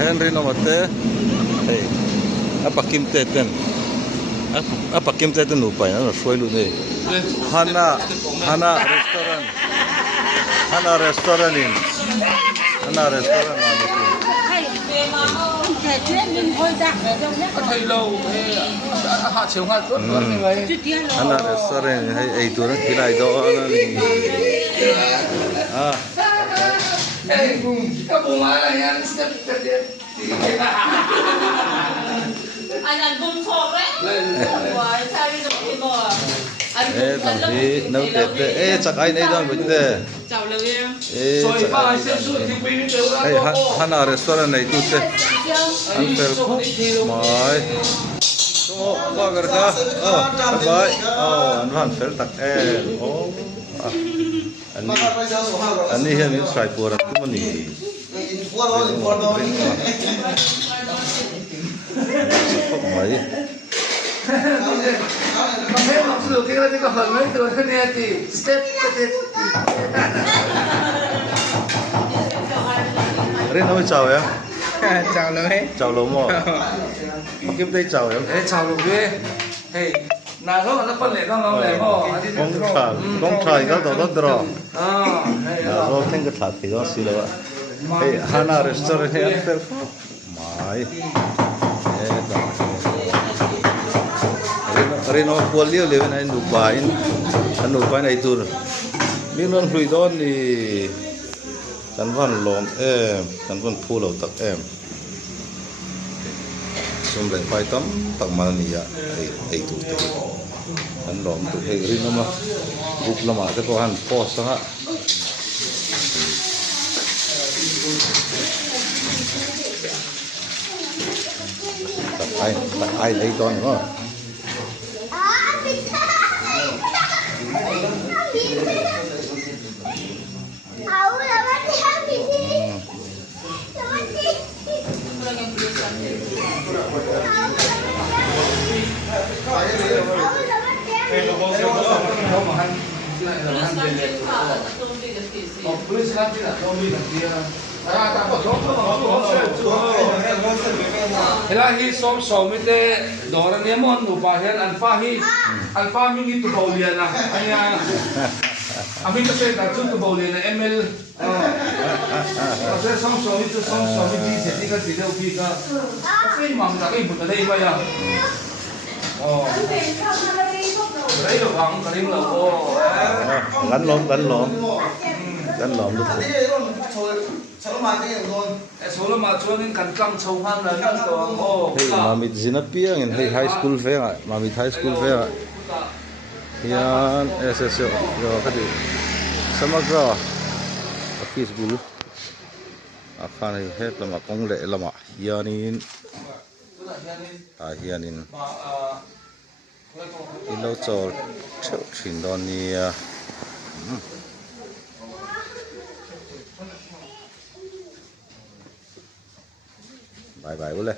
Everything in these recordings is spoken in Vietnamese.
Henry no mate hey apakim teten apakim teten nu pai na soi lu nei Hana restaurant in Hana restaurant ma ni thầy lâu hạ chiều ngạt tốt lắm như vậy Hana restaurant hay ai tu na kilai do na ni các bố má là anh step anh ăn bún phô đấy rồi sao đi được thì bò thằng đi nấu tết chắc ai này đâu vậy chào lời em rồi ba anh sẽ suốt thì bây giờ hey Hana restaurant này tu te ăn phở mai so qua cái đó bye anh ăn phở tắc anh này hiện tại bùa là tu mani mai mà hết mặc dù cái này có phần mấy tuổi thế này thì step Rin nói chào em chào lời chào lố mò kiếm đây chào em chào lục ghê hey nào lúc nó phân lệ không lệ mò con trai cái đó đó rồi thêm cái thạch thì đó xí đâu hey Hana restaurant hay ăn phở mai Rino kualiu lewen ay nubain ay tur minun fluidon ni kanvan lom kanvan pulo tak sum leng pai tam tak mal ni ya ay tu te kan lom tu he rino ma buk lama te ko han pos ha tak ai lấy don no thế là khi xóm xóm với thế đó là nếu mà nụ bà hiện alpha mình đi tụ bầu liền à anh à mình có thể đặt tụ bầu liền là ml có thể xóm xóm với đi sẽ đi cái gì đâu khi cả cái mầm là cái bột ở đây bây giờ đấy là vắng cái đấy là gắn lom được số là mà cho nên cần cam trồng hơn là năng còn hey mami zinapia ngin hey high school fair mami high school fair hian SSO yo khadi samagra office bulu akhan hi het lama kong le lama hianin hianin ilo chol thin don ni bye bye bule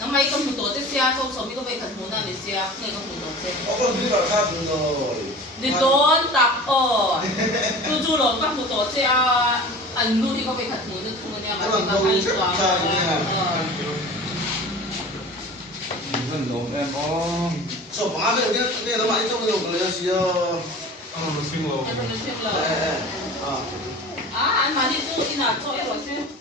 nó mấy con một tổ tiếp theo không sống biết có vậy thật muốn là để xe người con một tổ xe đi đón tập tu rồi các một tổ xe anh nuôi thì có vậy thật muốn được không nha mà chỉ có hai xóa dân đồng em có số ba cái nó máy trong nhiều cái gì xin lỗi anh mà đi tu đi nào cho em rồi xem